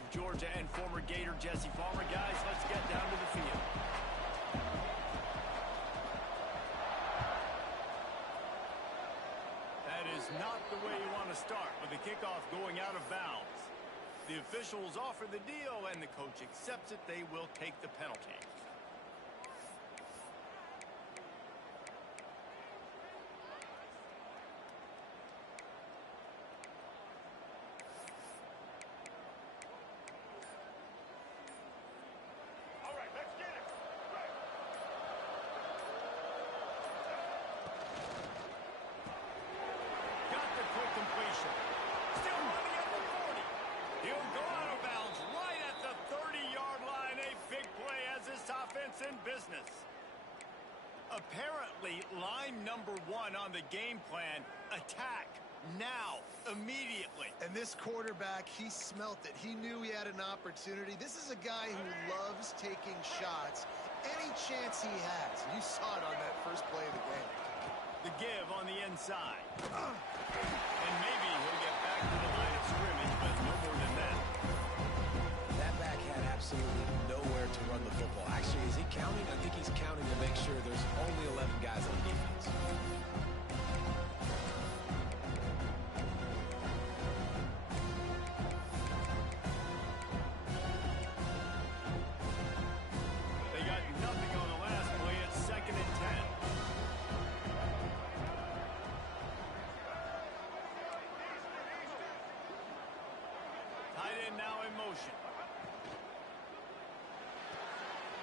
of Georgia and former Gator Jesse Palmer. Guys, let's get down to the field. That is not the way you want to start with the kickoff going out of bounds. The officials offer the deal, and the coach accepts it. They will take the penalty. In business. Apparently, line number 1 on the game plan, attack now, immediately. And this quarterback, he smelt it. He knew he had an opportunity. This is a guy who loves taking shots any chance he has. You saw it on that first play of the game. The give on the inside. And maybe he'll get back to the line of scrimmage, but no more than that. That back had absolutely nowhere to run the football. Actually, is he counting? I think he's counting to make sure there's only 11 guys on defense. They got nothing on the last play. It's 2nd and 10. Tight end now in motion.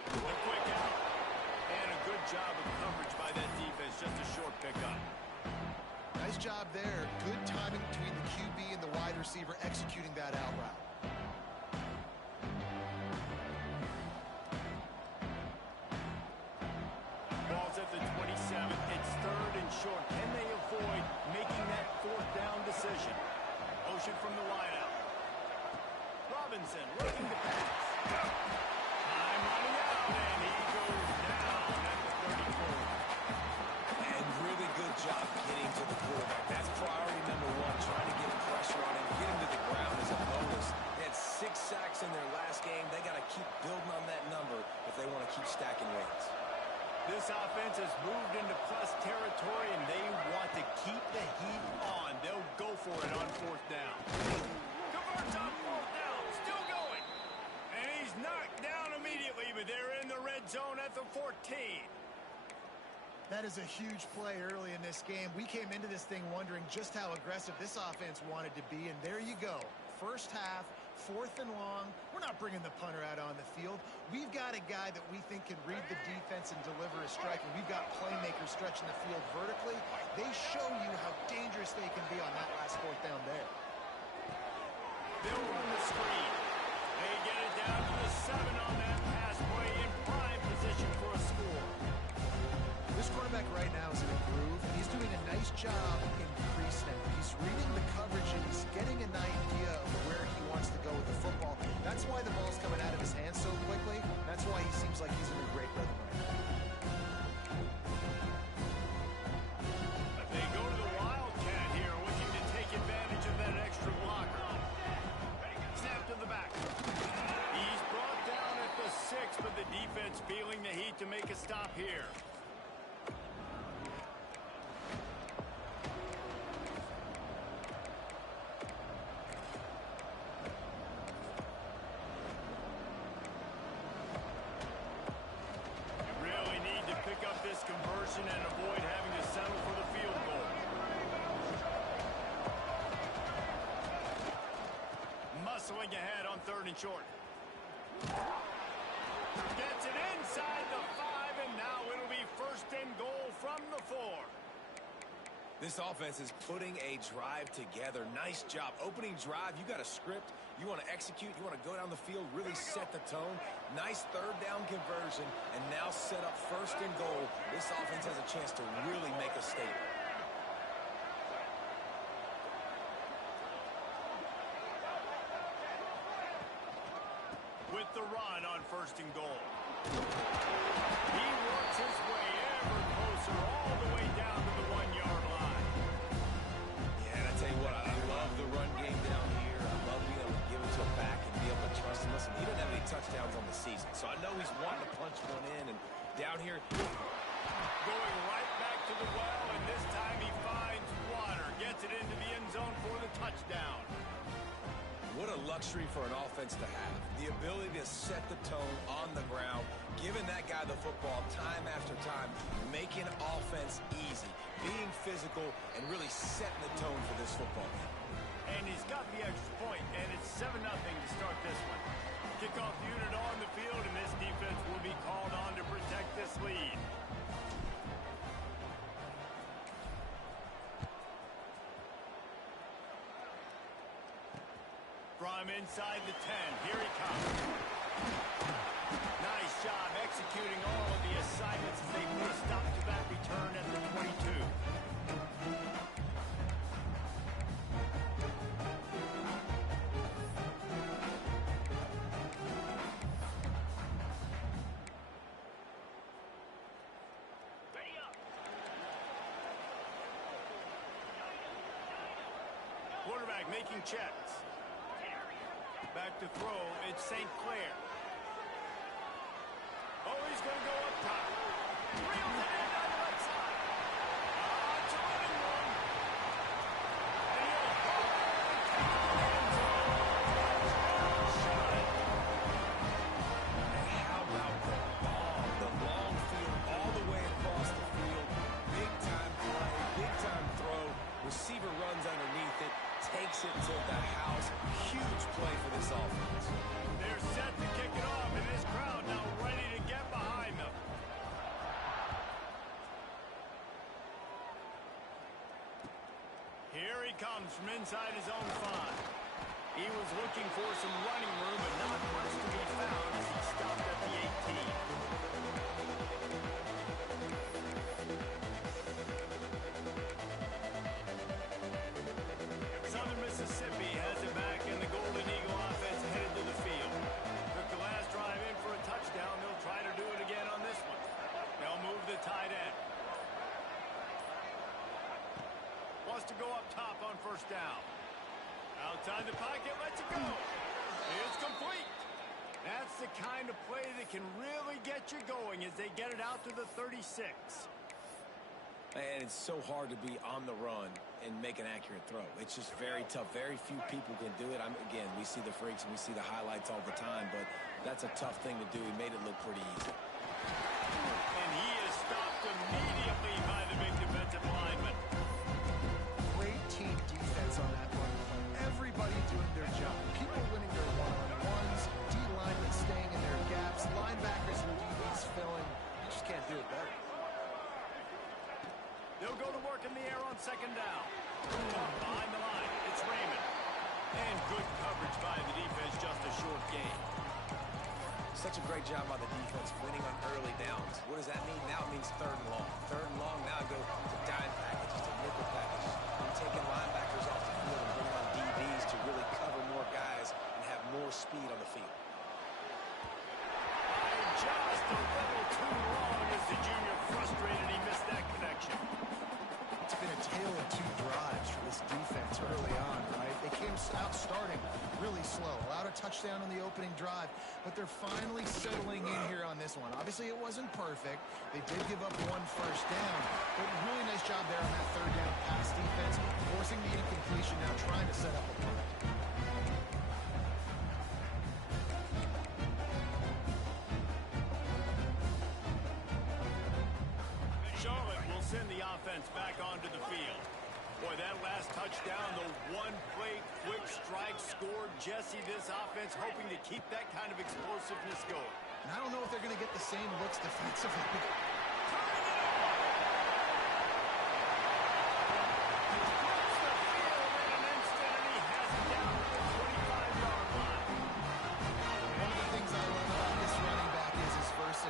A quick out. And a good job of coverage by that defense. Just a short pickup. Nice job there. Good timing between the QB and the wide receiver executing that out route. Ball's at the 27. It's 3rd and short. Can they avoid making that 4th down decision? Motion from the wideout. Robinson looking to pass. Time running out, and he goes down at the 34. And really good job getting to the quarterback. That's priority number 1, trying to get pressure on him. Get him to the ground as a bonus. They had 6 sacks in their last game. They got to keep building on that number if they want to keep stacking wins. This offense has moved into plus territory, and they want to keep the heat on. They'll go for it on 4th down. Converts on 4th down. Still going. And he's knocked down immediately, but they're in the red zone at the 14. That is a huge play early in this game. We came into this thing wondering just how aggressive this offense wanted to be, and there you go. First half, 4th and long. We're not bringing the punter out on the field. We've got a guy that we think can read the defense and deliver a strike, and we've got playmakers stretching the field vertically. They show you how dangerous they can be on that last 4th down there. They'll run the screen. They get it down to the 7 on that pass play, in prime position for a score. This quarterback right now is in a groove, and he's doing a nice job in pre-snap. He's reading the coverage, and he's getting an idea of where he wants to go with the football. That's why the ball's coming out of his hands so quickly. That's why he seems like he's in a great rhythm right now. They go to the Wildcat here, looking to take advantage of that extra blocker. Snap to the back. He's brought down at the 6, but the defense feeling the heat to make a stop here. Conversion and avoid having to settle for the field goal. Muscling ahead on 3rd and short. Gets it inside the 5, and now it'll be 1st and goal from the 4. This offense is putting a drive together. Nice job. Opening drive, you got a script. You want to execute. You want to go down the field, really set the tone. Nice 3rd down conversion, and now set up 1st and goal. This offense has a chance to really make a statement. With the run on 1st and goal. He works his way ever closer all the way down to the 1-yard line. Yeah, and I tell you what, I love the run game down here. I love being able to give it to a back and be able to Down here. Going right back to the well, and this time he finds water. Gets it into the end zone for the touchdown. What a luxury for an offense to have. The ability to set the tone on the ground, giving that guy the football time after time, making offense easy, being physical, and really setting the tone for this football game. And he's got the extra point, and it's 7-0 to start this one. Kickoff unit on the field, and this defense will be called on to protect this lead. From inside the 10, here he comes. Nice job executing all of the assignments as they put a stop to that return at the 22. Quarterback making checks. Back to throw, it's St. Clair. Oh, he's going to go up top. Reels it in on the right side. It's a running one. And he'll hold it in the end zone. Shot it. And how about the bomb? The long field all the way across the field. Big time play, big time throw. Receiver runs underneath it, takes it to the house. Huge play for this offense. They're set to kick it off, and this crowd now ready to get behind them. Here he comes from inside his own 5. He was looking for some running room, but not much to be found as he stopped at the 18. Southern Mississippi has it back, and the Golden Eagle offense headed to the field. Took the last drive in for a touchdown. They'll try to do it again on this one. They'll move the tight end. Wants to go up top on first down. Outside the pocket, lets it go. It's complete. That's the kind of play that can really get you going as they get it out to the 36. And it's so hard to be on the run and make an accurate throw. It's just very tough. Very few people can do it. Again, we see the freaks and we see the highlights all the time, but that's a tough thing to do. He made it look pretty easy. And he is stopped immediately by the big defensive lineman. Great team defense on that one. Everybody doing their job. People winning their one-on-ones, D-linemen staying in their gaps, linebackers and DBs filling. You just can't do it better. They'll go to work in the air on second down. Behind the line, it's Raymond. And good coverage by the defense, just a short game. Such a great job by the defense winning on early downs. What does that mean? Now it means 3rd and long. 3rd and long, now go to dime packages, to nickel packages. I'm taking linebackers off the field and bringing on DBs to really cover more guys and have more speed on the field. And just a little too long as the junior frustrated. He missed that connection. It's been a tale of 2 drives for this defense early on, right? They came out starting really slow, allowed a touchdown on the opening drive, but they're finally settling in here on this one. Obviously, it wasn't perfect. They did give up 1 first down, but really nice job there on that 3rd down pass defense, forcing the incompletion, now trying to set up a punt. Charlotte will send the offense back onto the field. Boy, that last touchdown, the one-play quick strike scored. Jesse, this offense hoping to keep that kind of explosiveness going. And I don't know if they're going to get the same looks defensively.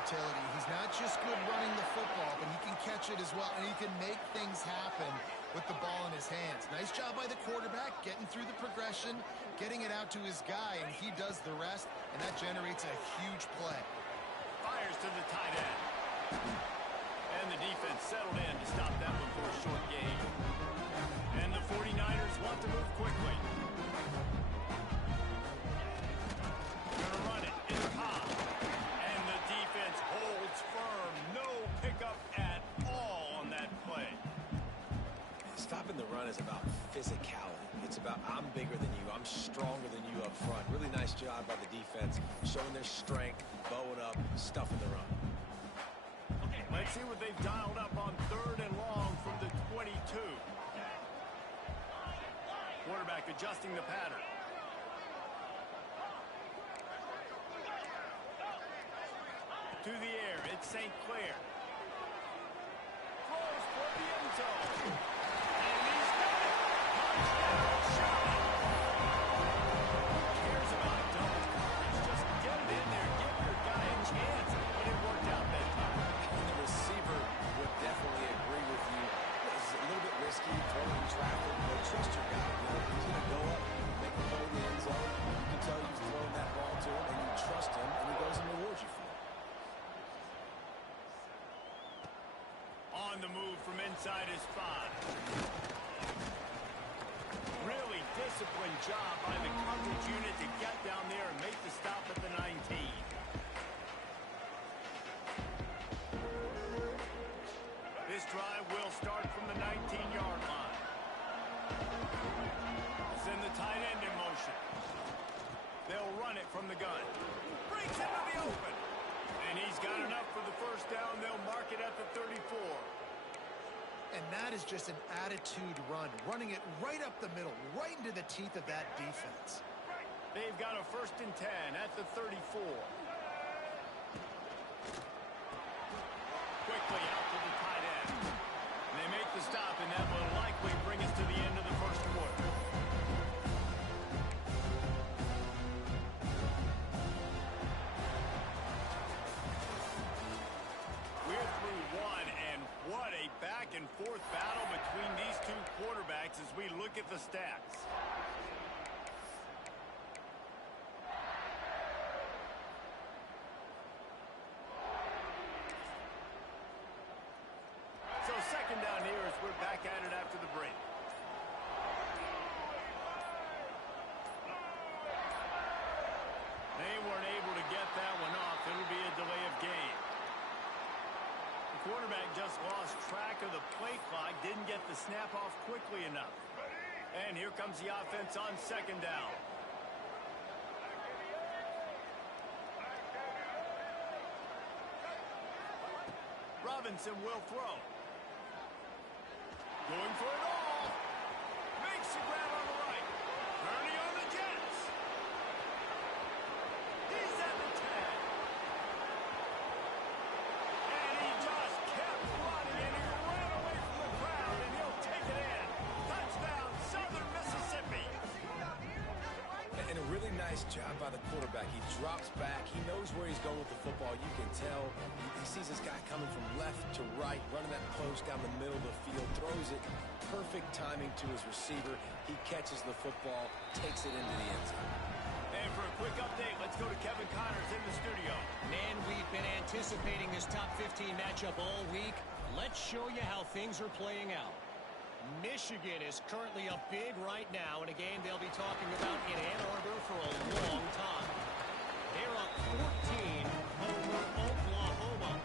He's not just good running the football, but he can catch it as well, and he can make things happen with the ball in his hands. Nice job by the quarterback, getting through the progression, getting it out to his guy, and he does the rest, and that generates a huge play. Fires to the tight end. And the defense settled in to stop that one for a short gain. And the 49ers want to move quickly. Gonna run it in the pop. And the defense holds firm. the run is about physicality. It's about I'm bigger than you. I'm stronger than you up front. Really nice job by the defense, showing their strength, bowing up, stuffing the run. Let's see what they've dialed up on 3rd and long from the 22. Quarterback adjusting the pattern. To the air, it's St. Clair. Throws for the end zone. And he's got it. Touchdown, Charlotte. Who cares about double coverage? Just get it in there. Give your guy a chance. And it worked out that time. And the receiver would definitely agree with you. This is a little bit risky, throwing in traffic, but trust your guy. You know, he's going to go up, make a play in the end zone. You can tell you've thrown that ball to him, and you trust him, and he goes and rewards you for it. On the move from inside his 5. Really disciplined job by the coverage unit to get down there and make the stop at the 19. This drive will start from the 19-yard line. Send the tight end in motion. They'll run it from the gun. Breaks into the open. And he's got enough for the first down. They'll mark it at the 34. And that is just an attitude run, running it right up the middle, right into the teeth of that defense. They've got a 1st and 10 at the 34. Quickly out to the tight end. And they make the stop, and that will likely bring us to the end of the first quarter. We're through one, and what a back-and-forth battle between these two quarterbacks as we look at the stats. So 2nd down here as we're back at it after the break. They weren't able to get that one off. It'll be a delay of game. The quarterback just lost track of the play clock, didn't get the snap off quickly enough. And here comes the offense on 2nd down. Robinson will throw. Going for it all. Makes the grab on the right. Turning on the Jets. He's at the 10. And he just kept running, and he ran away from the crowd, and he'll take it in. Touchdown, Southern Mississippi. And a really nice job by the quarterback. He drops back. He knows where he's going with the football. You can tell. He sees this guy coming from left to right, running that post down the middle of the field, throws it. Perfect timing to his receiver. He catches the football, takes it into the end zone. And for a quick update, let's go to Kevin Connors in the studio. Man, we've been anticipating this top 15 matchup all week. Let's show you how things are playing out. Michigan is currently up big right now in a game they'll be talking about in Ann Arbor for a long time. They're up 14 over Oklahoma.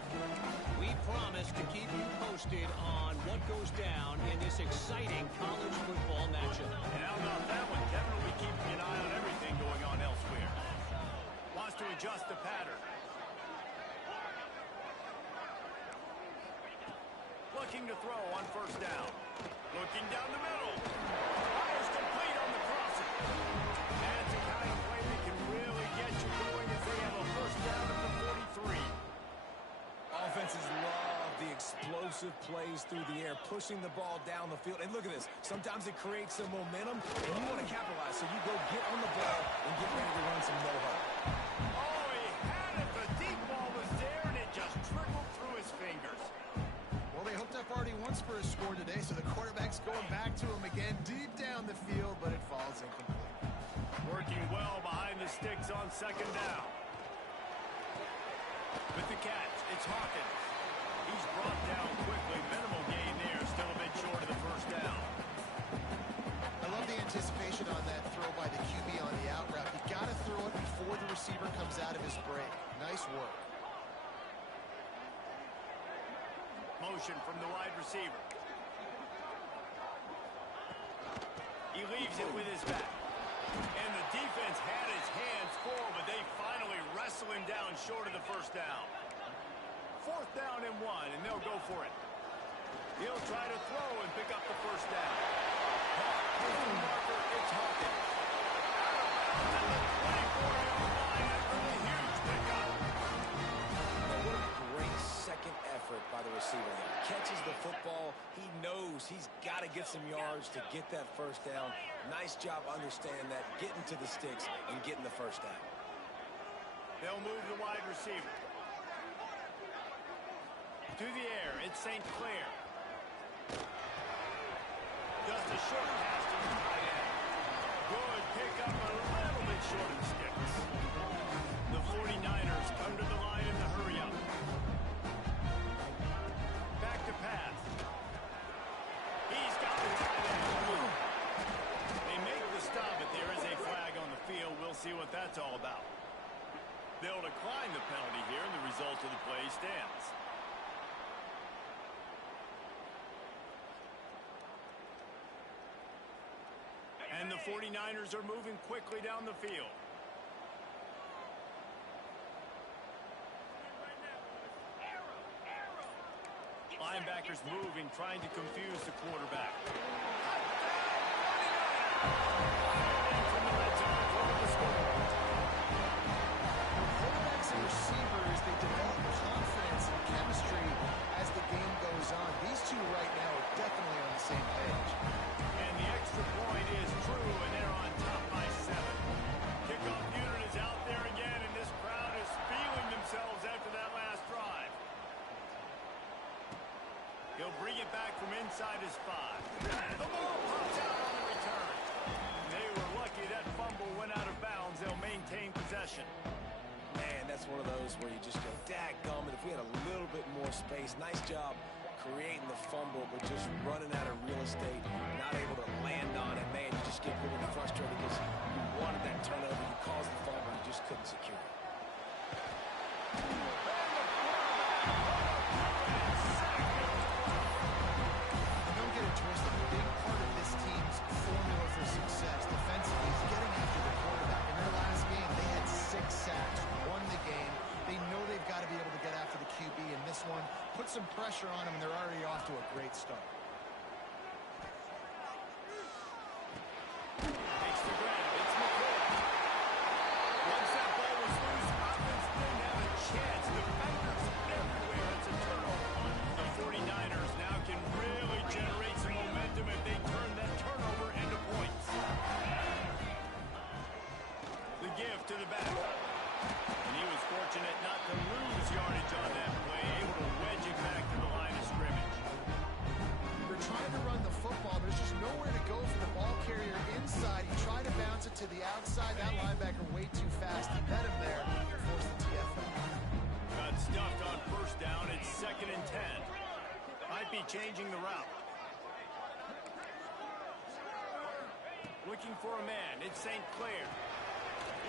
We promise to keep you posted on what goes down in this exciting college football matchup. And how about that one? Kevin will be keeping an eye on everything going on elsewhere. Wants to adjust the pattern. Looking to throw on 1st down. Looking down the middle. Fires complete on the crosser. That's the kind of play that can really get you going as they have a 1st down at the 43. Offenses love the explosive plays through the air, pushing the ball down the field. And look at this. Sometimes it creates some momentum, and you want to capitalize. So you go get on the ball and get ready to run some no-huddle. Oh, he had it. The deep ball was there, and it just trickled through his fingers. Well, they hooked up already once for a score today, so the quarterback's going back to him again deep down the field, but it falls incomplete. Working well behind the sticks on 2nd down. With the catch, it's Hawkins. He's brought down quickly. Minimal gain there, still a bit short of the 1st down. I love the anticipation on that throw by the QB on the out route. You got to throw it before the receiver comes out of his break. Nice work. Motion from the wide receiver. He leaves it with his back. And the defense had his hands full, but they finally wrestle him down short of the first down. 4th down and 1, and they'll go for it. He'll try to throw and pick up the first down. Marker, it's Hawkins. Out of bounds at the 24-yard line after the huge pickup. What a great second effort by the receiver there. Catches the football. He knows he's got to get some yards to get that first down. Nice job understanding that, getting to the sticks and getting the first down. They'll move the wide receiver. To the air, it's St. Clair. Just a short pass to the tight end. Good pickup, a little bit short of the sticks. The 49ers come to the line in the hurry-up. Back to pass. He's got the tight end. They make the stop, but there is a flag on the field. We'll see what that's all about. They'll decline the penalty here, and the result of the play stands. And the 49ers are moving quickly down the field. Linebackers moving, trying to confuse the quarterback. From the red zone, over the score. Quarterbacks and receivers, they develop confidence and chemistry as the game goes on. These two right now are definitely on the same page. And the extra point is true, and they're on top by 7. Kickoff unit is out there again, and this crowd is feeling themselves after that last drive. He'll bring it back from inside his 5. The ball pops out on the return. They were lucky that fumble went out of bounds. They'll maintain possession. Man, that's one of those where you just go, daggum, and if we had a little bit more space, nice job creating the fumble, but just running out of real estate, not able to land on it. Man, you just get really frustrated because you wanted that turnover, you caused the fumble, you just couldn't secure it. Don't get it twisted. A big part of this team's formula for success defensively is getting after the quarterback. In their last game, they had 6 sacks, won the game. They know they've got to be able to get after the QB, and this one put some pressure on them, and they're already off to a great start. Takes the grab. It's McCoy. Once that ball was loose, offense didn't have a chance. Defenders everywhere. It's a turnover. The 49ers now can really generate some momentum if they turn that turnover into points. The give to the back. And he was fortunate not to lose yardage on that play, able to wedge it back to the line of scrimmage. They're trying to run the football. There's just nowhere to go for the ball carrier inside. He tried to bounce it to the outside. That linebacker way too fast. He met him there and forced the TFL. Got stuffed on first down. It's 2nd and 10. Might be changing the route. Looking for a man. It's St. Clair.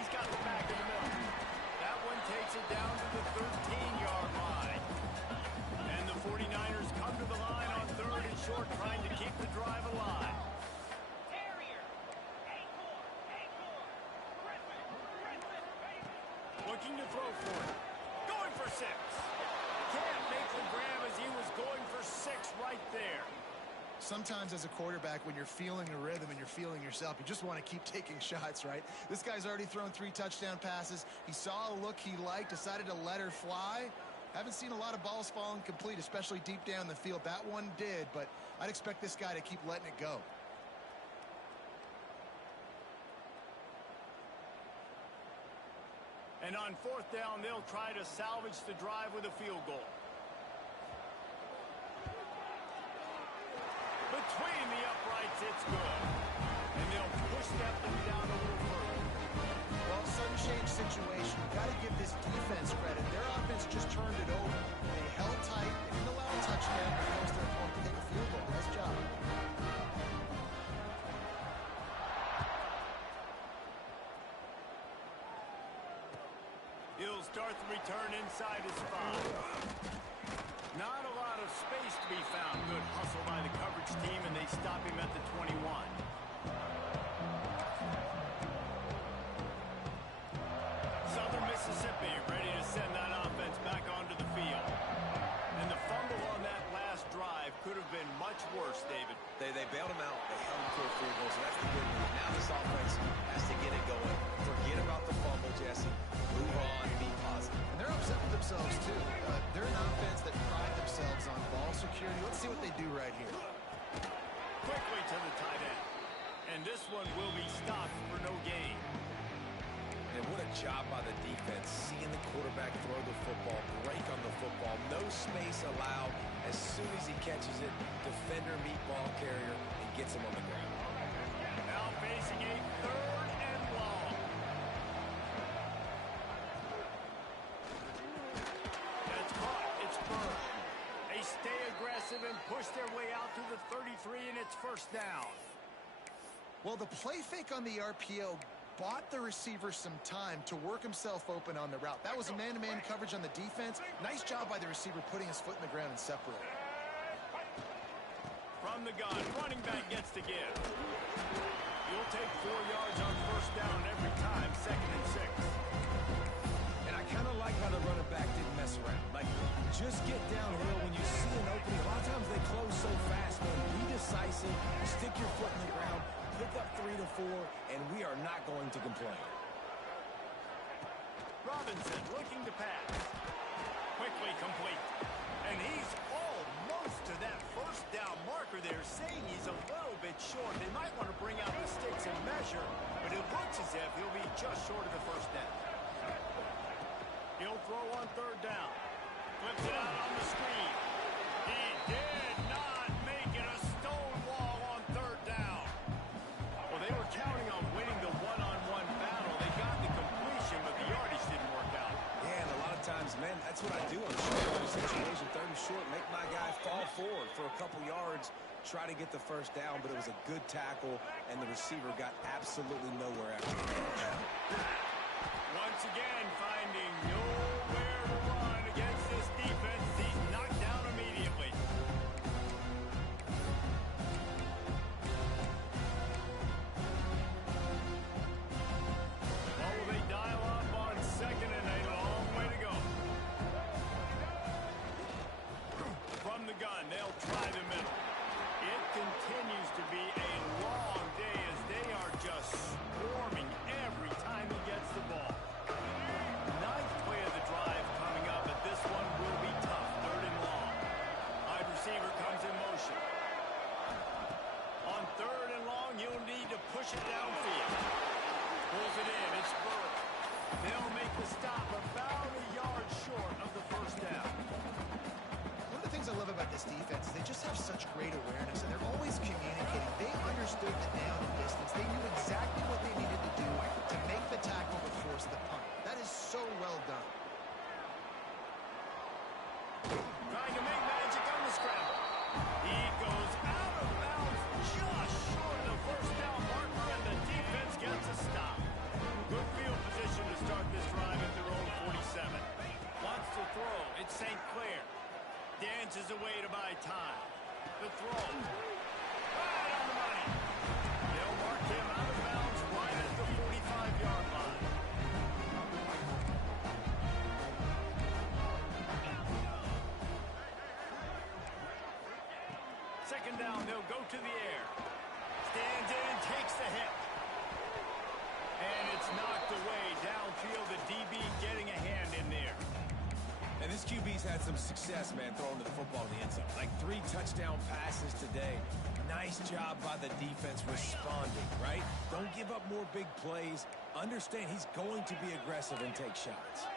He's got the back in the middle. That one takes it down to the 13-yard line. And the 49ers come to the line on 3rd and short, trying to keep the drive alive. Looking to throw for it. Going for 6. Can't make the grab as he was going for 6 right there. Sometimes as a quarterback, when you're feeling a rhythm and you're feeling yourself, you just want to keep taking shots, right? This guy's already thrown 3 touchdown passes. He saw a look he liked, decided to let her fly. Haven't seen a lot of balls falling complete, especially deep down the field. That one did, but I'd expect this guy to keep letting it go. And on 4th down, they'll try to salvage the drive with a field goal. Between the uprights, it's good. And they'll push that one down a little further. Well, sudden change situation. You've got to give this defense credit. Their offense just turned it over. They held tight. They didn't allow a touchdown. They forced their opponent to take a field goal. Nice job. He'll start the return inside his 5. Not a lot of space to be found. Good hustle by the coverage team, and they stop him at the 21. Mississippi ready to send that offense back onto the field. And the fumble on that last drive could have been much worse, David. They bailed him out. They held him to a field goal, so that's the good news. Now this offense has to get it going. Forget about the fumble, Jesse. Move on, be positive. And they're upset with themselves, too. They're an offense that pride themselves on ball security. Let's see what they do right here. Quickly to the tight end. And this one will be stopped for no gain. And what a job by the defense, seeing the quarterback throw the football, break on the football, no space allowed. As soon as he catches it, defender meet ball carrier and gets him on the ground. Now facing a 3rd and long. That's caught. It's burned. They stay aggressive and push their way out to the 33, and it's first down. Well, the play fake on the RPO bought the receiver some time to work himself open on the route. That was a man-to-man coverage on the defense. Nice job by the receiver putting his foot in the ground and separating. From the gun, running back gets to give. You'll take 4 yards on first down every time, 2nd and 6. And I kind of like how the running back didn't mess around. Like, just get downhill when you see an opening. A lot of times they close so fast, man. Be decisive, stick your foot in the ground, pick up 3 to 4, and we are not going to complain. Robinson looking to pass. Quickly complete. And he's almost to that first down marker there, saying he's a little bit short. They might want to bring out the sticks and measure, but it looks as if he'll be just short of the first down. He'll throw on 3rd down. Flips it out on the screen. He did not make it a stone wall on 3rd down. Well, they were counting on winning the one-on-one battle. They got the completion, but the yardage didn't work out. Yeah, and a lot of times, man, that's what I do in a short situation. 3rd and short, make my guy fall forward for a couple yards, try to get the first down, but it was a good tackle, and the receiver got absolutely nowhere after the catch. Once again, finding nowhere to run against this defense. He's knocked down immediately. Well, will they dial up on 2nd and a long way to go? From the gun, they'll try the middle. It continues to be a long day as they are just swarming every time he gets the ball. 9th play of the drive coming up, but this one will be tough. 3rd and long. Wide receiver comes in motion. On 3rd and long, you'll need to push it downfield. Pulls it in. It's Burke. They'll make the stop about a yard short of the first down. One of the things I love about this defense is they just have such great awareness, and they're always communicating. They understood the down and distance. They knew exactly what they needed to do to make the tackle to force the punt. That is so well done. Trying to make magic on the scramble. He goes out of bounds just short of the first down marker, and the defense gets a stop. Good field position to start this drive at their own 47. Wants to throw. It's St. Clair. Dances away to buy time. The throw. Right on the money. They'll mark him out of bounds right at the 45-yard line. Second down, they'll go to the air. Stands in and takes the hit. And it's knocked away downfield. The DB getting a hand in there. And this QB's had some success, man, throwing to the football in the end zone. Like 3 touchdown passes today. Nice job by the defense responding, right? Don't give up more big plays. Understand he's going to be aggressive and take shots.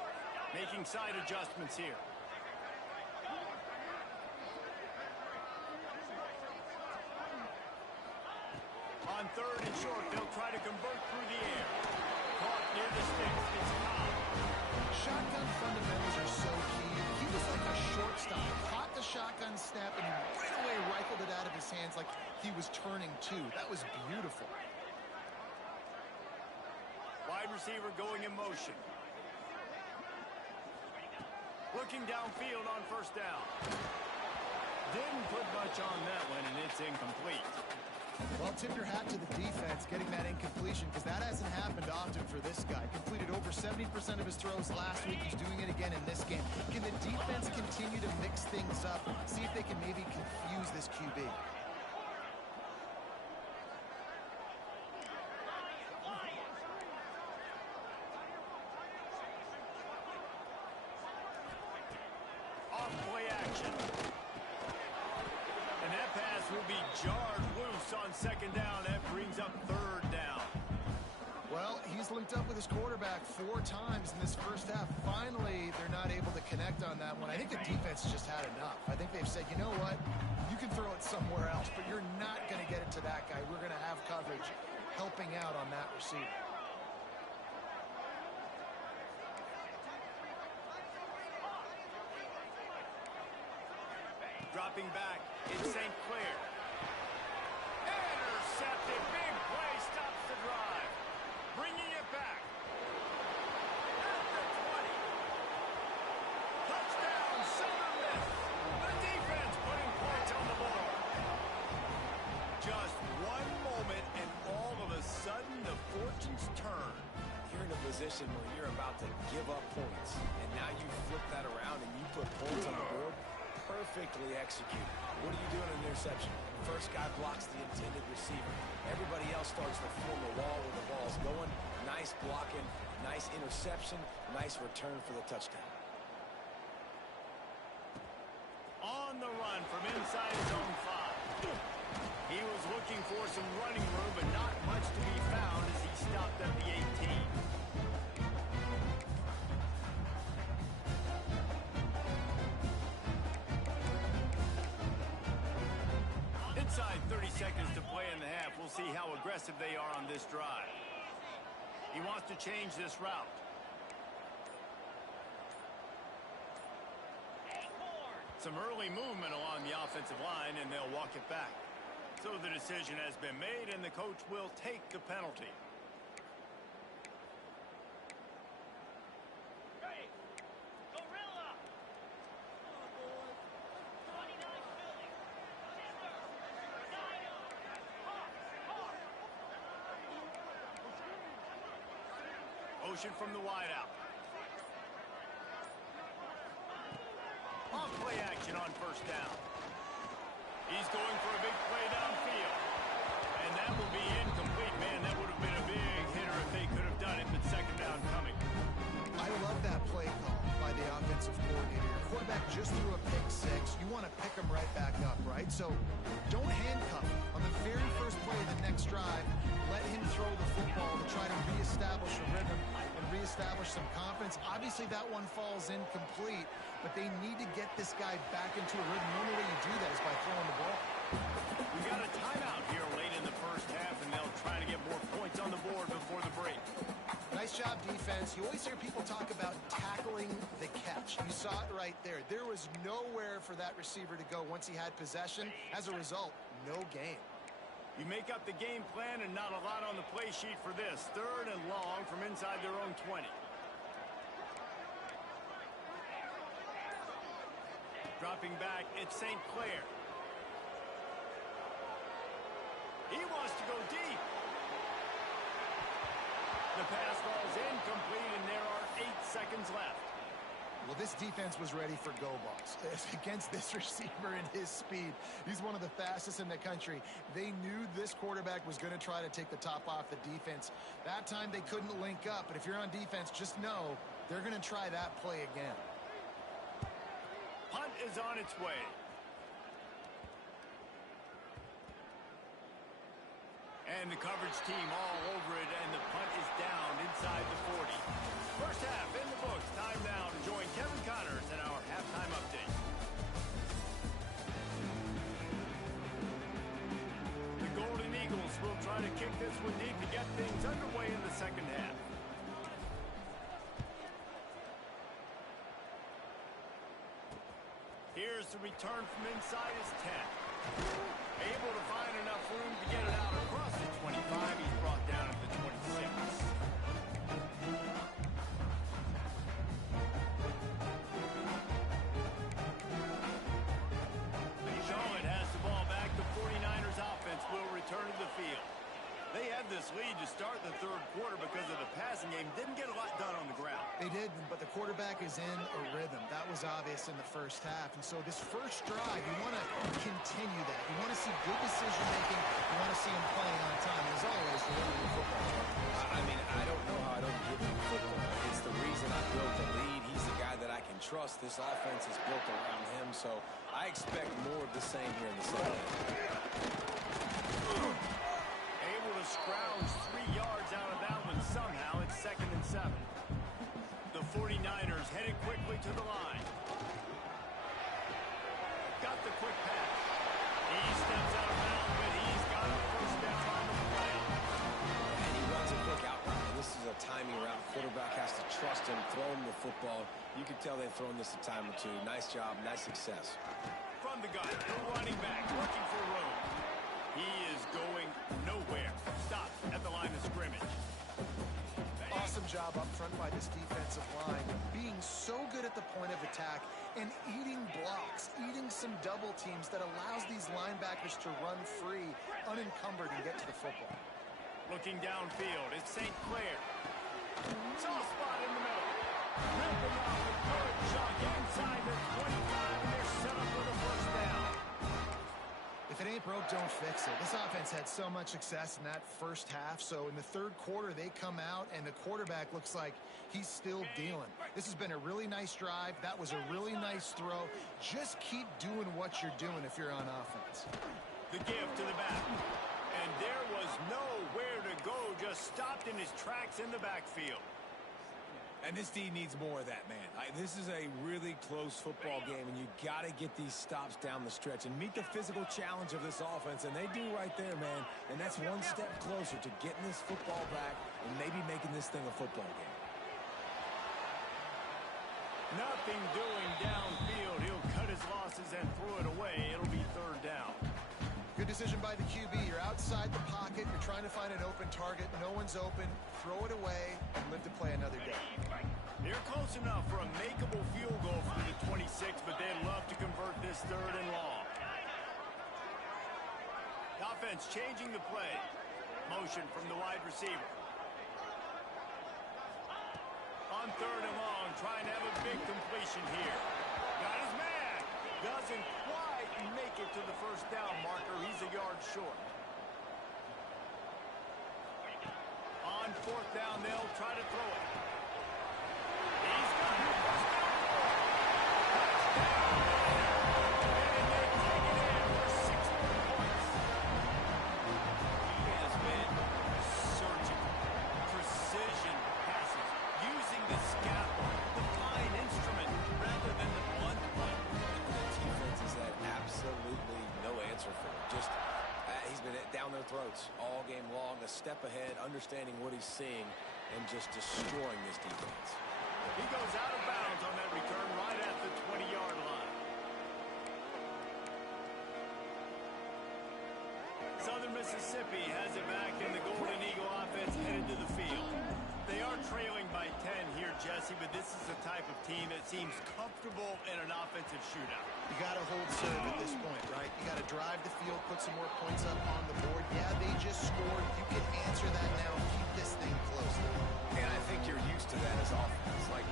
Making side adjustments here. On 3rd and short, they'll try to convert through the air. Caught near the sticks. It's foul. Shotgun fundamentals are so key. He was like a shortstop. Caught the shotgun snap and right away rifled it out of his hands like he was turning two. That was beautiful. Wide receiver going in motion. Looking downfield on first down. Didn't put much on that one, and it's incomplete. Well, tip your hat to the defense getting that incompletion because that hasn't happened often for this guy. Completed over 70% of his throws last week. He's doing it again in this game. Can the defense continue to mix things up? See if they can maybe confuse this QB. Off-play action. And that pass will be jarred loose on second down. That brings up third down. Well, he's linked up with his quarterback 4 times in this first half. Finally, they're not able to connect on that one. I think the defense just had enough. I think they've said, you know what? You can throw it somewhere else, but you're not going to get it to that guy. We're going to have coverage helping out on that receiver. Dropping back, it's St. Clair. Intercepted, big play, stops the drive. Bringing it back. At the 20. Touchdown, SoMiss. The defense putting points on the board. Just one moment, and all of a sudden, the fortunes turn. You're in a position where you're about to give up points, and now you flip that around and you put points on the board. Perfectly executed. What do you do in an interception? First guy blocks the intended receiver. Everybody else starts to form a wall where the ball's going. Nice blocking, nice interception, nice return for the touchdown. On the run from inside his own 5. He was looking for some running room, but not much to be found as he stopped at the 18. Inside 30 seconds to play in the half. We'll see how aggressive they are on this drive. He wants to change this route. Some early movement along the offensive line, and they'll walk it back. So the decision has been made, and the coach will take the penalty. Ocean from the wideout. Off-play action on first down. He's going for a big play downfield. And that will be incomplete. Man, that would have been a big hitter if they could have done it, but second down coming. I love that play call by the offensive coordinator. Your quarterback just threw a pick 6. You want to pick him right back up, right? So don't handcuff him. On the very first play of the next drive, let him throw the football to try to reestablish a rhythm and reestablish some confidence. Obviously, that one falls incomplete, but they need to get this guy back into a rhythm. The only way you do that is by throwing the ball. We got a timeout here late in the first half, and they'll try to get more points on the board before the break. Nice job, defense. You always hear people talk about tackling the catch. You saw it right there. There was nowhere for that receiver to go once he had possession. As a result, no gain. You make up the game plan and not a lot on the play sheet for this. Third and long from inside their own 20. Dropping back, it's St. Clair. He wants to go deep. The pass falls incomplete, and there are 8 seconds left. Well, this defense was ready for go balls. Against this receiver and his speed, he's one of the fastest in the country. They knew this quarterback was going to try to take the top off the defense. That time they couldn't link up, but if you're on defense, just know they're going to try that play again. Punt is on its way. And the coverage team all over it, and the punt is down inside the 40. First half in the books. Time now to join Kevin Connors in our halftime update. The Golden Eagles will try to kick this one deep to get things underway in the second half. Here's the return from inside his 10. Able to find enough room to get it out across the 25. He's brought down at the 26. Charlotte has the ball back. The 49ers offense will return to game didn't get a lot done on the ground. They did, but the quarterback is in a rhythm. That was obvious in the first half. And so this first drive, you want to continue that. You want to see good decision-making. You want to see him playing on time. As always, delivering the football. I mean, I don't know how I don't give him football. It's the reason I built the lead. He's the guy that I can trust. This offense is built around him, so I expect more of the same here in the second half. Able to scrounge 3 yards out of that one somehow. It's 2nd and 7. The 49ers headed quickly to the line. Got the quick pass. He steps out of bounds, but he's got a first down on the play. And he runs a quick out route. This is a timing route. Quarterback has to trust him, throw him the football. You can tell they've thrown this a time or two. Nice job, nice success. From the gun, the running back looking for room. He is going nowhere. Stop at the line of scrimmage. Awesome job up front by this defensive line, being so good at the point of attack and eating blocks, eating some double teams that allows these linebackers to run free, unencumbered, and get to the football. Looking downfield, it's St. Clair. Soft spot in the middle. Ripping off a good chunk inside the 25, and they're set up with a first down. If it ain't broke, don't fix it. This offense had so much success in that first half, so in the third quarter, they come out, and the quarterback looks like he's still dealing. This has been a really nice drive. That was a really nice throw. Just keep doing what you're doing if you're on offense. The give to the back. And there was nowhere to go, just stopped in his tracks in the backfield. And this D needs more of that, man. This is a really close football game, and you got to get these stops down the stretch and meet the physical challenge of this offense, and they do right there, man. And that's one step closer to getting this football back and maybe making this thing a football game. Nothing doing downfield. He'll cut his losses and throw it away. It'll be third down. Good decision by the QB. You're outside the pocket. You're trying to find an open target. No one's open. Throw it away and live to play another day. They're close enough for a makeable field goal from the 26, but they'd love to convert this 3rd and long. The offense changing the play. Motion from the wide receiver. On 3rd and long, trying to have a big completion here. Got his man. Doesn't quite make it to the first down marker. He's a yard short. On 4th down, they'll try to throw it. He's got it. First down. Touchdown. And they take it in for 6 points. He has been surgical. Precision passes. Using the scalpel, the fine instrument, rather than the blunt one. Defense has had absolutely no answer for him. Just he's been down their throats all game long, a step ahead, understanding what he's seeing, and just destroying this defense. He goes out of bounds on that return right at the 20-yard line. Southern Mississippi has it back, and the Golden Eagle offense headed to the field. They are trailing by 10 here, Jesse, but this is the type of team that seems comfortable in an offensive shootout. You got to hold serve at this point, right? You got to drive the field, put some more points up on the board. Yeah, they just scored. You can answer that now. Keep this thing close. And I think you're used to that as offense. Like,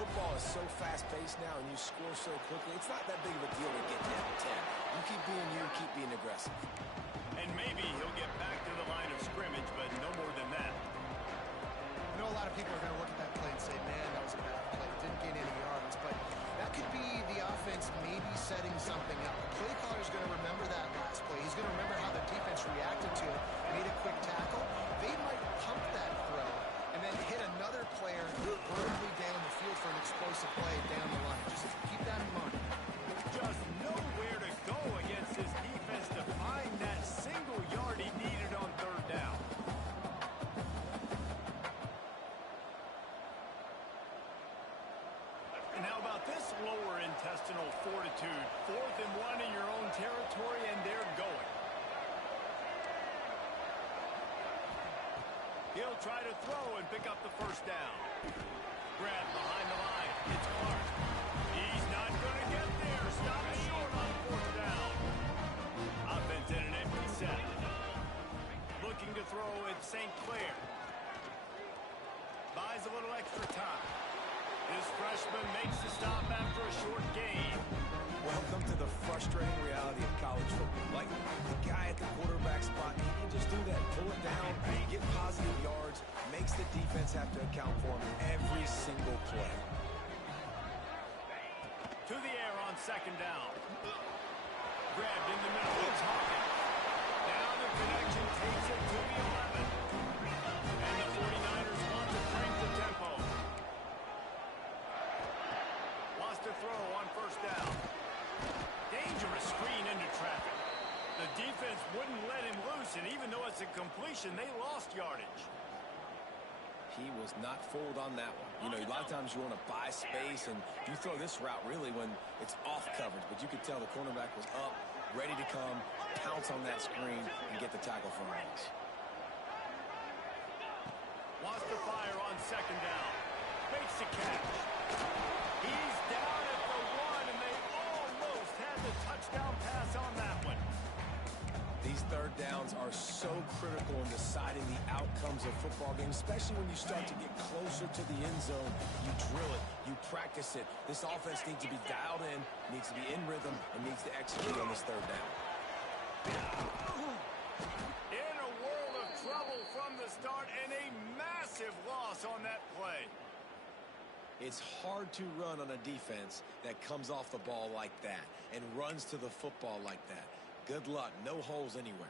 football is so fast-paced now, and you score so quickly. It's not that big of a deal to get down 10. You keep being you, keep being aggressive. And maybe he'll get back to the line of scrimmage, but no more than that. I know a lot of people are going to look at that play and say, man, that was a bad play. It didn't gain any yards, but that could be the offense maybe setting something up. The play caller is going to remember that last play. He's going to remember how the defense reacted to it, made a quick tackle. They might pump that throw and then hit another player vertically down the field for an explosive play down the line. Just keep that in mind. Just nowhere to go against his defense to find that single yard he needed on 3rd down. And how about this lower intestinal fortitude? 4th and 1 in your own territory, and they're going. He'll try to throw and pick up the first down. Grab behind the line. It's Clark. He's not going to get there. Stop short on 4th down. Offense in an empty set. Looking to throw at St. Clair. By defense have to account for him every single play. To the air on second down. Grabbed in the middle. It's Hawkins. Now the connection takes it to the 11. And the 49ers want to crank the tempo. Lost a throw on first down. Dangerous screen into traffic. The defense wouldn't let him loose, and even though it's a completion, they lost yardage. He was not fooled on that one. You know, a lot of times you want to buy space, and you throw this route really when it's off coverage. But you could tell the cornerback was up, ready to come, pounce on that screen, and get the tackle for him. Lost the fire on second down. Makes the catch. He's down at the 1, and they almost had the touchdown pass on that one. These third downs are so critical in deciding the outcomes of football games, especially when you start to get closer to the end zone. You drill it, you practice it. This offense needs to be dialed in, needs to be in rhythm, and needs to execute on this third down. In a world of trouble from the start, and a massive loss on that play. It's hard to run on a defense that comes off the ball like that and runs to the football like that. Good luck. No holes anywhere.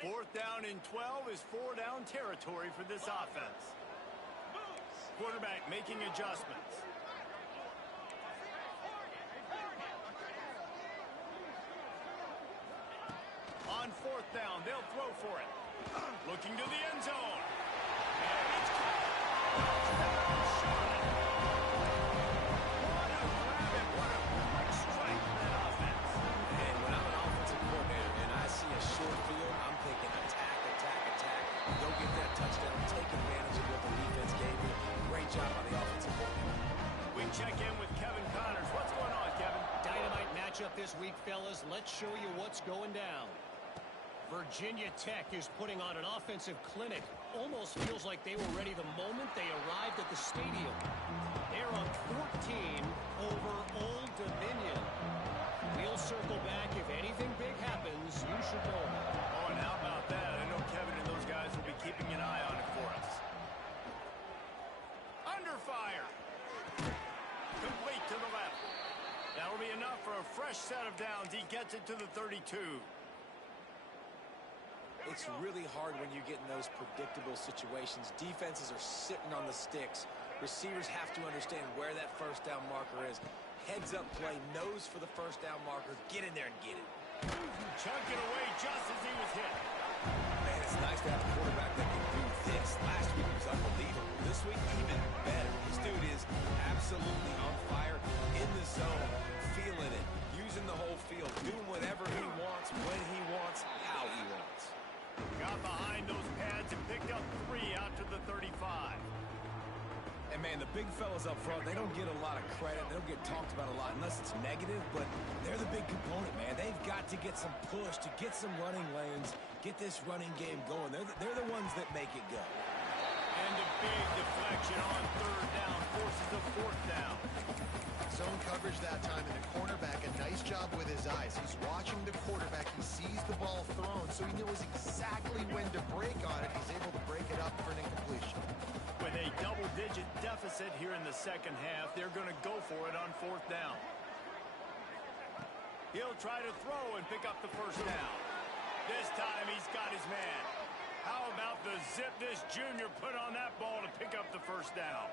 Fourth down and 12 is four-down territory for this offense. Quarterback making adjustments. On fourth down, they'll throw for it. Looking to the end zone. And it's caught. What a grab and what a quick strike for that offense. And when I'm an offensive coordinator and I see a short field, I'm thinking attack, attack, attack. Go get that touchdown. Take advantage of what the defense gave you. Great job by the offensive coordinator. We check in with Kevin Connors. What's going on, Kevin? Dynamite matchup this week, fellas. Let's show you what's going down. Virginia Tech is putting on an offensive clinic. Almost feels like they were ready the moment they arrived at the stadium. They're up 14 over Old Dominion. We'll circle back. If anything big happens, you should know about it. Oh, and how about that? I know Kevin and those guys will be keeping an eye on it for us. Under fire. Complete to the left. That'll be enough for a fresh set of downs. He gets it to the 32. It's really hard when you get in those predictable situations. Defenses are sitting on the sticks. Receivers have to understand where that first down marker is. Heads up play, nose for the first down marker. Get in there and get it. Chunk it away just as he was hit. Man, it's nice to have a quarterback that can do this. Last week was unbelievable. This week, even better. This dude is absolutely on fire, in the zone, feeling it, using the whole field, doing whatever he wants, when he wants, how he wants. Got behind those pads and picked up 3 out to the 35. And, man, the big fellas up front, they don't get a lot of credit. They don't get talked about a lot unless it's negative, but they're the big component, man. They've got to get some push, to get some running lanes, get this running game going. They're the ones that make it go. And a big deflection on third down forces a fourth down. Zone coverage that time, and the cornerback, a nice job with his eyes. He's watching the quarterback. He sees the ball thrown, so he knows exactly when to break on it. He's able to break it up for an incompletion. With a double-digit deficit here in the second half, they're going to go for it on fourth down. He'll try to throw and pick up the first down. This time he's got his man. How about the zip this junior put on that ball to pick up the first down?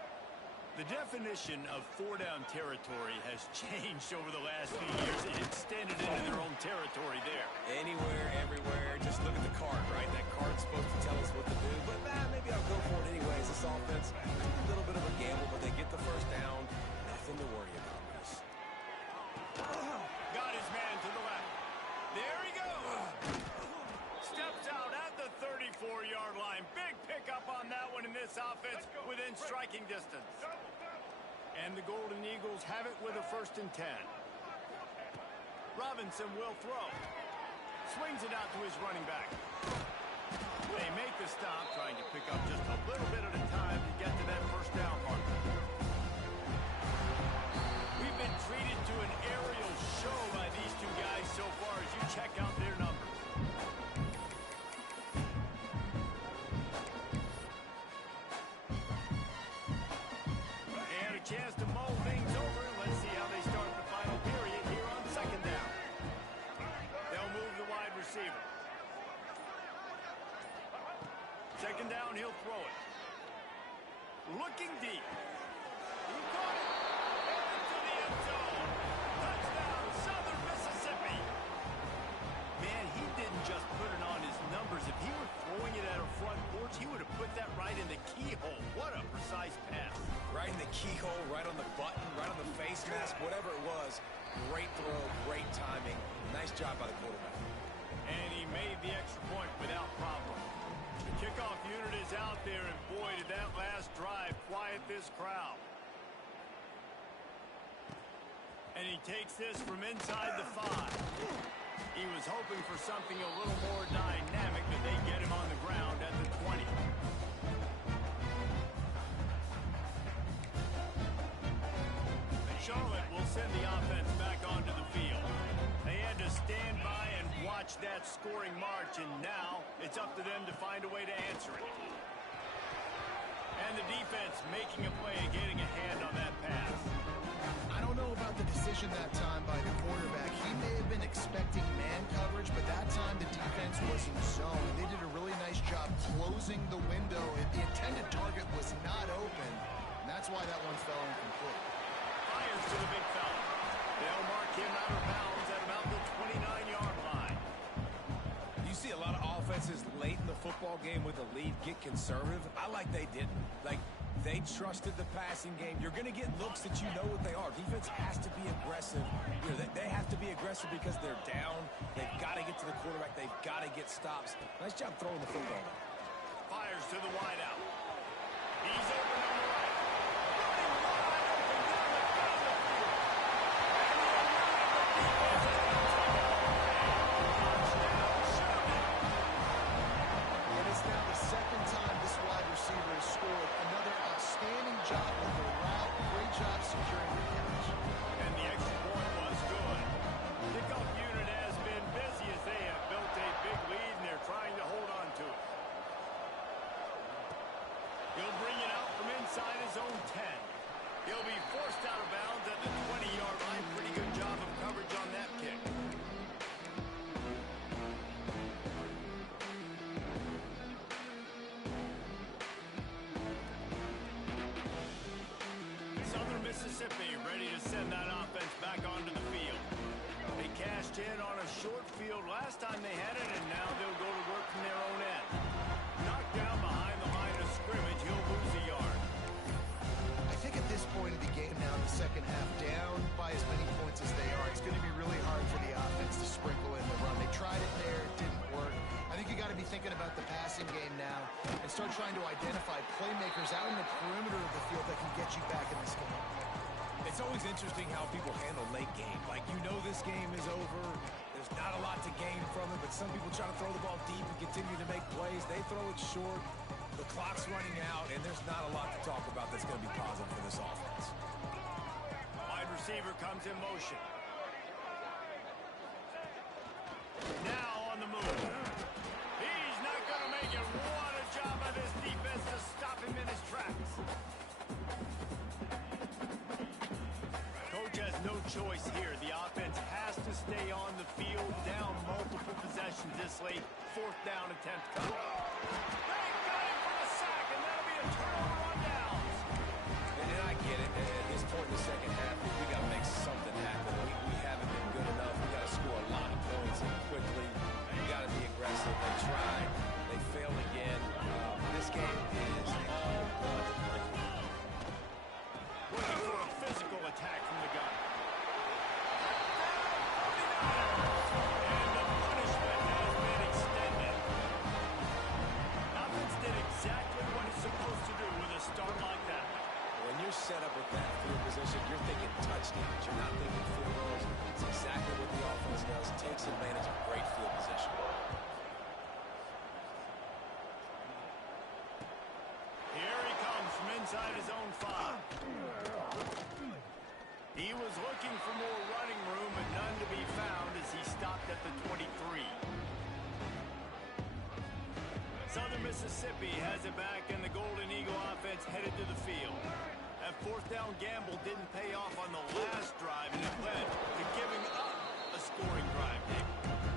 The definition of four-down territory has changed over the last few years. It extended into their own territory there. Anywhere, everywhere, just look at the card, right? That card's supposed to tell us what to do, but maybe I'll go for it anyways. This offense, a little bit of a gamble, but they get the first down. Nothing to worry about, Miss. Got his man to the left. There he goes. Steps out at the 34-yard line. Big pickup on that one in this offense within striking distance. And the Golden Eagles have it with a 1st and 10. Robinson will throw. Swings it out to his running back. They make the stop, trying to pick up just a little bit at a time to get to that first down marker. We've been treated to an aerial show by these two guys so far as you check out their numbers. chance to mull things over. Let's see how they start the final period here on second down. They'll move the wide receiver. Second down, he'll throw it. Looking deep. He caught it. Into the end zone. Touchdown, Southern Mississippi. Man, he didn't just put it on his numbers. If he were throwing it at a front porch, he would have put that right in the keyhole. What a precise pass. Right in the keyhole, right on the button, right on the face mask, whatever it was. Great throw, great timing. Nice job by the quarterback. And he made the extra point without problem. The kickoff unit is out there, and boy, did that last drive quiet this crowd. And he takes this from inside the 5. He was hoping for something a little more dynamic, but they get him on the ground at the 20. Charlotte will send the offense back onto the field. They had to stand by and watch that scoring march, and now it's up to them to find a way to answer it. And the defense making a play, getting a hand on that pass. I don't know about the decision that time by the quarterback. He may have been expecting man coverage, but that time the defense was in zone. They did a really nice job closing the window. The intended target was not open, and that's why that one fell incomplete. Fires to the big fella. They'll mark him out of bounds at about the 29-yard line. You see a lot of offenses late in the football game with a lead get conservative. I like they didn't. Like, they trusted the passing game. You're going to get looks that you know what they are. Defense has to be aggressive. You know, they have to be aggressive because they're down. They've got to get to the quarterback. They've got to get stops. Nice job throwing the football. Fires to the wideout. He's open on the right. Running wide open down the field. And it's now the second time this wide receiver has scored. Another outstanding job with the route. Great job securing the catch. And the extra point was good. Kickoff unit has been busy as they have built a big lead, and they're trying to hold on to it. He'll bring it out from inside his own 10. He'll be forced out of bounds at the 20-yard line. Pretty good job of coverage on that kick. Southern Mississippi ready to send that offense back onto the field. They cashed in on a short field last time they had it, and now they'll go to work from their own end. Knocked down behind the line of scrimmage, he'll lose a yard. I think at this point of the game now, in the second half, down by as many points as they are, it's going to be really hard for the offense to sprinkle in the run. They tried it there, it didn't work. I think you got to be thinking about the passing game now and start trying to identify playmakers out in the perimeter of the field that can get you back in this game. It's always interesting how people handle late game. Like, you know this game is over. There's not a lot to gain from it, but some people try to throw the ball deep and continue to make plays. They throw it short. The clock's running out, and there's not a lot to talk about that's going to be positive for this offense. Wide receiver comes in motion. Now on the move. He's not going to make it. What a job by this defense to stop him in his tracks. Coach has no choice here. The offense has to stay on the field, down multiple possessions this late. Fourth down attempt coming. They got him for a sack, and that'll be a turnover on downs. And I get it. At this point in the second half, we got to make something happen. We haven't been good enough. We got to score a lot of points quickly. We got to be aggressive. They tried. They failed again. This game is all but looking for a physical attack from the gun. And the punishment has been extended. Offense did exactly what it's supposed to do with a start like that. when you're set up with that field position, you're thinking touchdowns. You're not thinking field goals. It's exactly what the offense does. Takes advantage of great field position. Here he comes from inside his own 5. He was looking for more running room, but none to be found as he stopped at the 23. Southern Mississippi has it back, and the Golden Eagle offense headed to the field. At fourth down gamble didn't pay off on the last drive, and it led to giving up a scoring drive, Dave.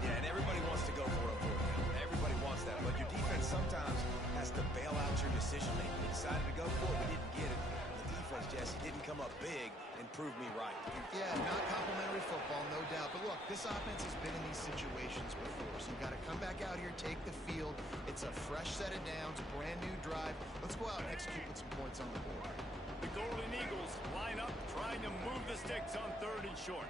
Yeah, and everybody wants to go for a fourth down. Everybody wants that. But your defense sometimes has to bail out your decision-making. We decided to go for it. We didn't get it. The defense, Jesse, didn't come up big and prove me right. Yeah, not complimentary football, no doubt. But look, this offense has been in these situations before, so you got to come back out here, take the field. It's a fresh set of downs, brand new drive. Let's go out and execute with some points on the board. The Golden Eagles line up, trying to move the sticks on 3rd and short.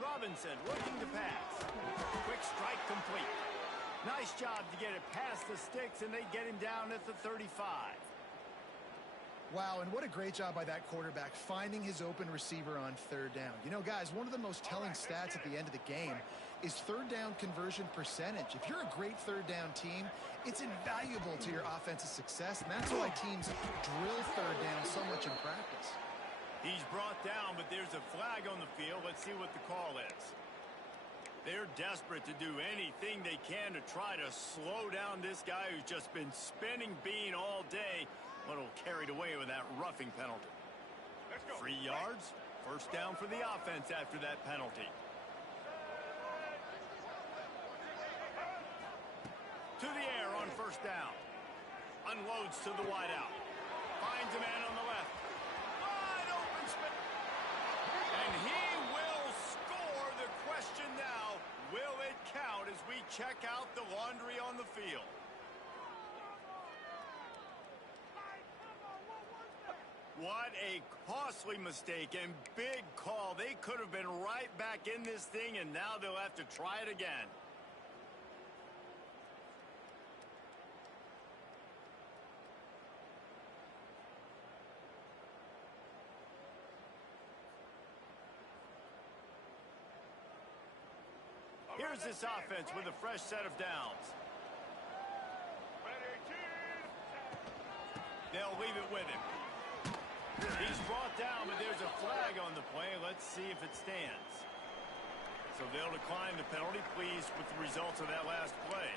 Robinson looking to pass. Quick strike complete. Nice job to get it past the sticks, and they get him down at the 35. Wow, and what a great job by that quarterback finding his open receiver on 3rd down. You know, guys, one of the most telling stats at the end of the game is 3rd down conversion percentage. If you're a great 3rd down team, it's invaluable to your offensive success, and that's why teams drill 3rd down so much in practice. He's brought down, but there's a flag on the field. Let's see what the call is. They're desperate to do anything they can to try to slow down this guy who's just been spinning bean all day. A little carried away with that roughing penalty. 3 yards, 1st down for the offense after that penalty. To the air on 1st down. Unloads to the wideout. Finds a man on the left. Wide open spin. And he will score. The question now, will it count as we check out the laundry on the field? What a costly mistake and big call. They could have been right back in this thing, and now they'll have to try it again. Here's this offense with a fresh set of downs. They'll leave it with him. He's brought down, but there's a flag on the play. Let's see if it stands. So they'll decline the penalty. Pleased with the results of that last play.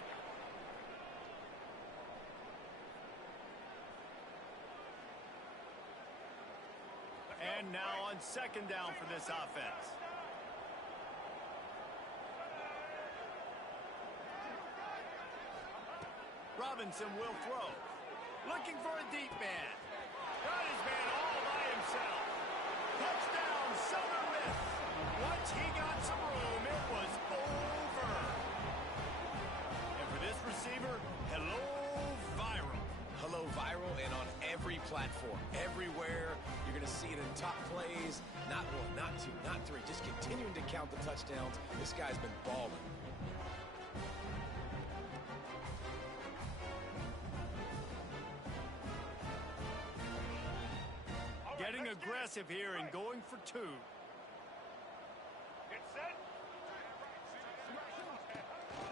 And now on 2nd down for this offense. Robinson will throw. Looking for a deep man. Got his man all by himself. Touchdown, Southern Miss. Once he got some room, it was over. And for this receiver, hello, viral. Hello, viral, and on every platform, everywhere. You're going to see it in top plays. Not 1, not 2, not 3. Just continuing to count the touchdowns. This guy's been balling. Getting aggressive here and going for 2.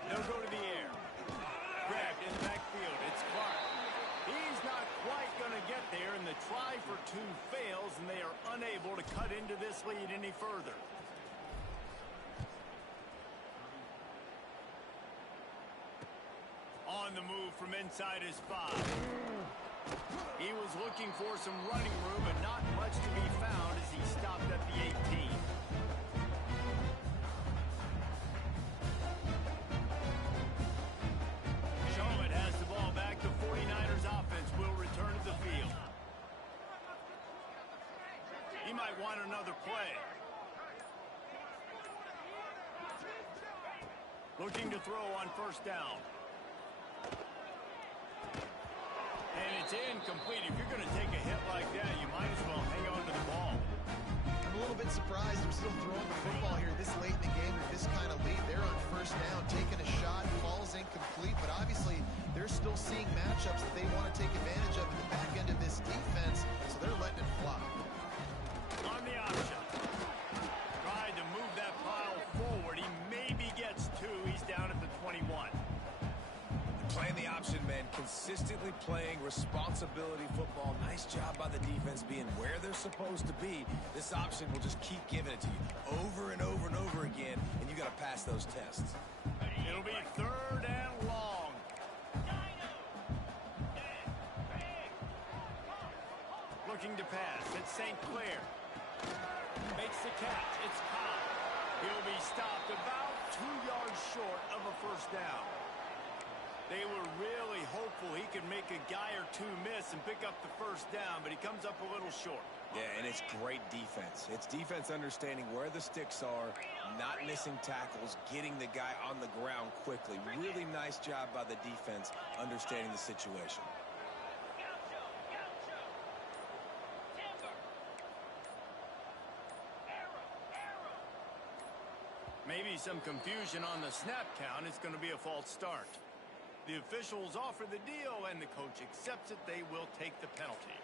They'll go to the air. Grabbed in the backfield. It's Clark. He's not quite going to get there, and the try for 2 fails, and they are unable to cut into this lead any further. On the move from inside his 5. He was looking for some running room, but not much to be found as he stopped at the 18. Charlotte has the ball back. The 49ers offense will return to the field. He might want another play. Looking to throw on 1st down. And it's incomplete. If you're going to take a hit like that, you might as well hang on to the ball. I'm a little bit surprised they're still throwing the football here this late in the game with this kind of lead. They're on 1st down, taking a shot, falls incomplete, but obviously they're still seeing matchups that they want to take advantage of in the back end of this defense, so they're letting it fly. On the option. Tried to move that pile forward. He maybe gets 2. He's down at the 21. Playing the option, man. Consistently playing responsibility football. Nice job by the defense being where they're supposed to be. This option will just keep giving it to you over and over and over again, and you got to pass those tests. It'll be 3rd and long. looking to pass. It's St. Clair. Makes the catch. It's caught. He'll be stopped about 2 yards short of a first down. They were really hopeful he could make a guy or two miss and pick up the first down, but he comes up a little short. Yeah, and it's great defense. It's defense understanding where the sticks are, not missing tackles, getting the guy on the ground quickly. Really nice job by the defense understanding the situation. Maybe some confusion on the snap count. It's going to be a false start. The officials offer the deal, and the coach accepts it. They will take the penalty.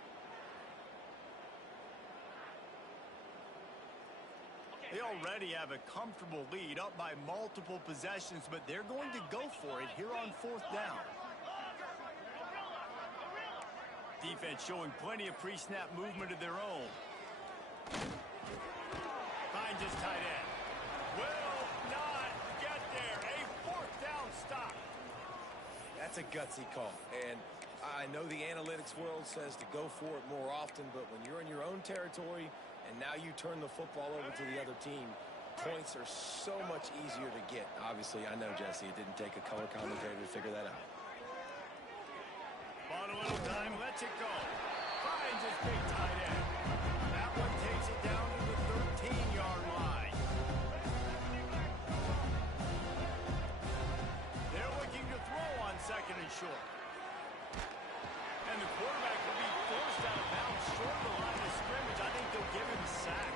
They already have a comfortable lead, up by multiple possessions, but they're going to go for it here on fourth down. Defense showing plenty of pre-snap movement of their own. Finds his tight end. Will not get there. A fourth down stop. That's a gutsy call. And I know the analytics world says to go for it more often, but when you're in your own territory and now you turn the football over to the other team, points are so much easier to get. Obviously, I know, Jesse, it didn't take a color commentator to figure that out. On a little time, lets it go. Finds his big tight end. That one takes it down to the 13-yard line. They're looking to throw on second and short. And the quarterback will be forced out of bounds short of the line of scrimmage. I think they'll give him a sack.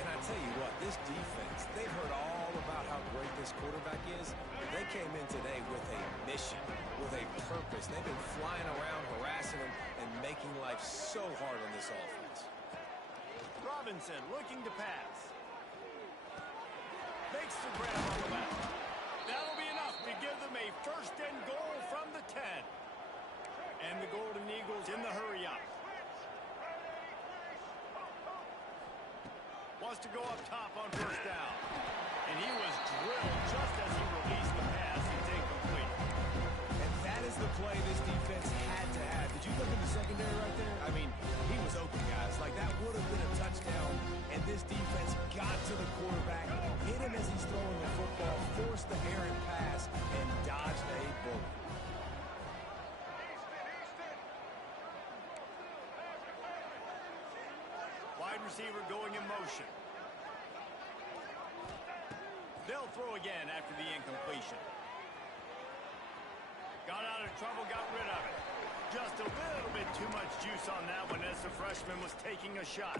And I tell you what, this defense, they've heard all about how great this quarterback is. They came in today with a mission, with a purpose. They've been flying around, harassing him, and making life so hard on this offense. Robinson looking to pass. Makes the grab on the left. That'll be enough to give them a first and goal from the 10. And the Golden Eagles in the hurry-up. Wants to go up top on first down. And he was drilled just as he released the pass. It's incomplete. And that is the play this defense had to have. Did you look at the secondary right there? I mean, he was open, guys. Like, that would have been a touchdown. And this defense got to the quarterback, hit him as he's throwing the football, forced the errant pass, and dodged a bullet. Wide receiver going in motion. They'll throw again after the incompletion. Got out of trouble, got rid of it. Just a little bit too much juice on that one as the freshman was taking a shot.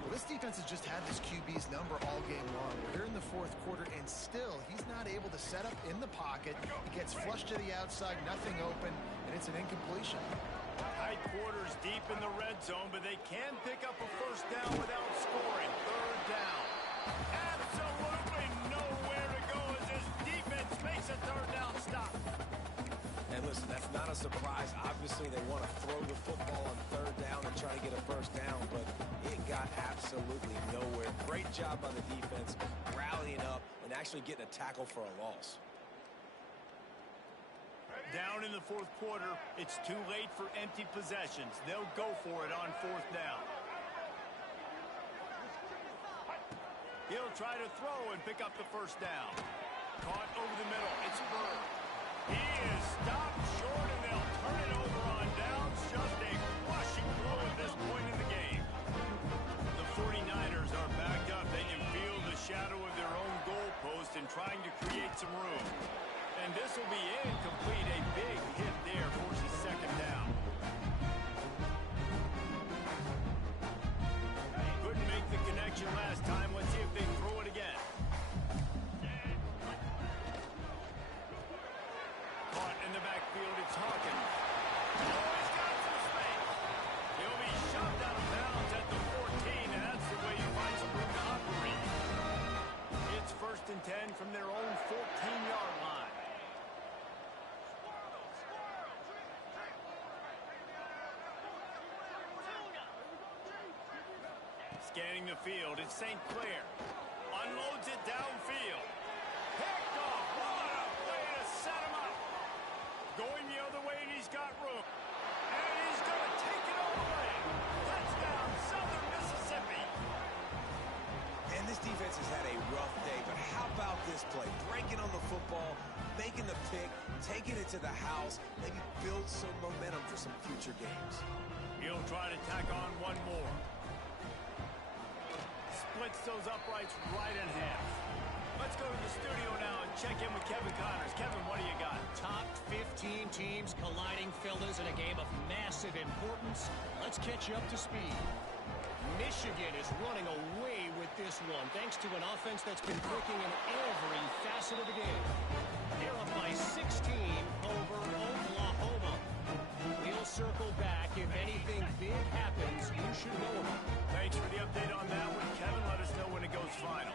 Well, this defense has just had this QB's number all game long. We're in the fourth quarter, and still, he's not able to set up in the pocket. He gets flushed to the outside, nothing open, and it's an incompletion. Tight quarters deep in the red zone, but they can pick up a first down without scoring. Third down. Absolutely nowhere to go as this defense makes a third down stop. And listen, that's not a surprise. Obviously, they want to throw the football on third down and try to get a first down, but it got absolutely nowhere. Great job by the defense, rallying up and actually getting a tackle for a loss. Down in the fourth quarter, it's too late for empty possessions. They'll go for it on fourth down. He'll try to throw and pick up the first down. Caught over the middle. It's Bird. He is stopped short, and they'll turn it over on downs. Just a rushing blow at this point in the game. The 49ers are backed up. They can feel the shadow of their own goalpost and trying to create some room. And this will be incomplete. A big hit there forces second down. Couldn't make the connection last time. Let's see if they throw it again. Caught in the backfield, it's Hawkins. Oh, he's got some space. He'll be shoved out of bounds at the 14, and that's the way you find some room to operate. It's first and 10 from their own 14-yard line. Scanning the field, it's St. Clair. Unloads it downfield. Picked off. What a way to set him up. Going the other way, and he's got room. And he's going to take it all the way. Southern Mississippi. And this defense has had a rough day, but how about this play? Breaking on the football, making the pick, taking it to the house, maybe build some momentum for some future games. He'll try to tack on one more. Splits those uprights right in half. Let's go to the studio now and check in with Kevin Connors. Kevin, what do you got? Top 15 teams colliding, fellas, in a game of massive importance. Let's catch you up to speed. Michigan is running away with this one, thanks to an offense that's been clicking in every facet of the game. They're up by 16 over Oklahoma. We'll circle back. If anything big happens, you should know about it. Thanks for the update on that one. Kevin, let us know when it goes final.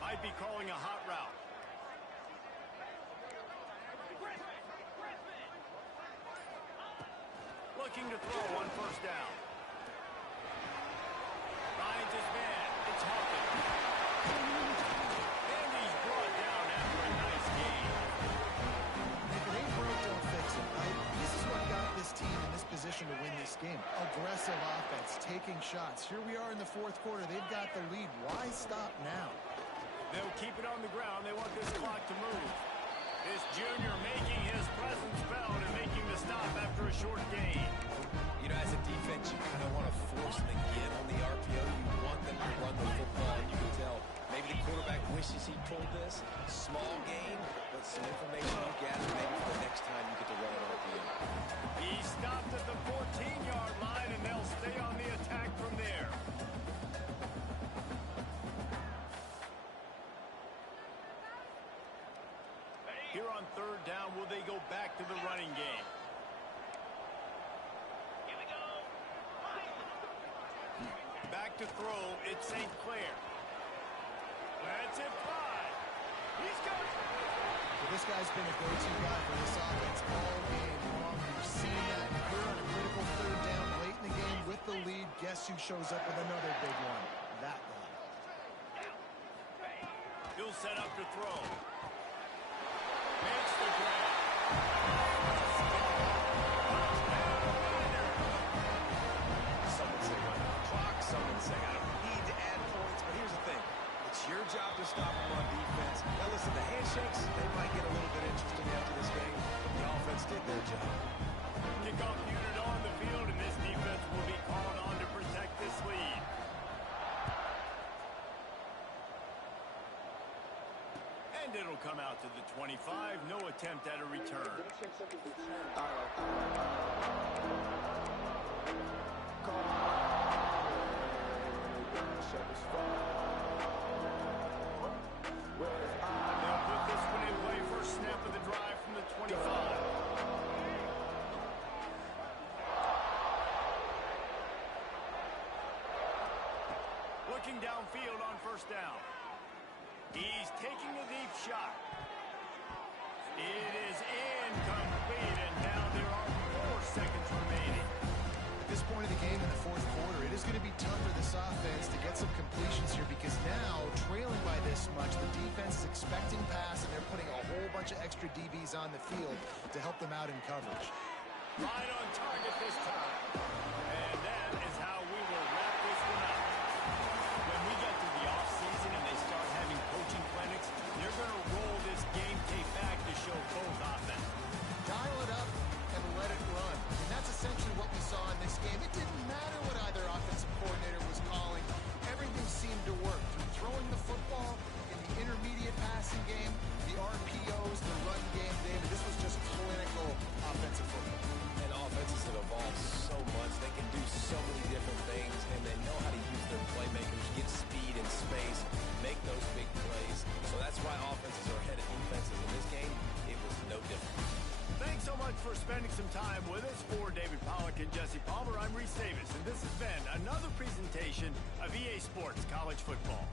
Might be calling a hot route. Looking to throw on first down. Finds his man. It's Hawkins. And he's brought down after a nice game. If it ain't broke, don't fix it, right? This is what got this team in this position to win this game. Aggressive offense, taking shots. Here we are in the fourth quarter. They've got the lead. Why stop now? They'll keep it on the ground. They want this clock to move. This junior making his presence felt and making the stop after a short gain. You know, as a defense, you kind of want to force them again on the RPO. You want them to run the football, and you can tell maybe the quarterback wishes he pulled this. Small gain, but some information you gather maybe for the next time you get to run an RPO. He stopped at the 14-yard line, and they'll stay on the attack from there. Here on third down, will they go back to the running game? Here we go. Back to throw, it's St. Clair. That's it, fly. He's got it. Well, this guy's been a go-to guy for this offense all game long. We've seen that here on a critical third down late in the game with the lead. Guess who shows up with another big one? That guy. He'll set up to throw. Makes the grab. Someone say run the clock, someone say I don't need to add points, but here's the thing. It's your job to stop them on defense. Now listen, the handshakes, they might get a little bit interesting after this game, but the offense did their job. Kickoff unit on the field, and this defense will be called on to protect this lead. And it'll come out to the 25. No attempt at a return. They'll put this one in play. First snap of the drive from the 25. Looking downfield on first down. He's taking a deep shot. It is incomplete, and now there are 4 seconds remaining. At this point of the game in the fourth quarter, it is going to be tough for this offense to get some completions here because now, trailing by this much, the defense is expecting pass, and they're putting a whole bunch of extra DBs on the field to help them out in coverage. Right on target this time. And that is how we will wrap this one up. When we get to the offseason and they start having coaching clinics, they're going to roll this game tape back to show both offense. Dial it up and let it run. And that's essentially what we saw in this game. It didn't matter what either offensive coordinator was calling. Everything seemed to work. Through throwing the football, in the intermediate passing game, the RPOs, the run game, David, this was just clinical offensive football. And offenses have evolved so much. They can do so many different things, and they know how to use their playmakers, get speed and space, make those big plays. So that's why offenses are ahead of defenses. In this game, it was no different. Thanks so much for spending some time with us. For David Pollack and Jesse Palmer, I'm Reese Davis, and this has been another presentation of EA Sports College Football.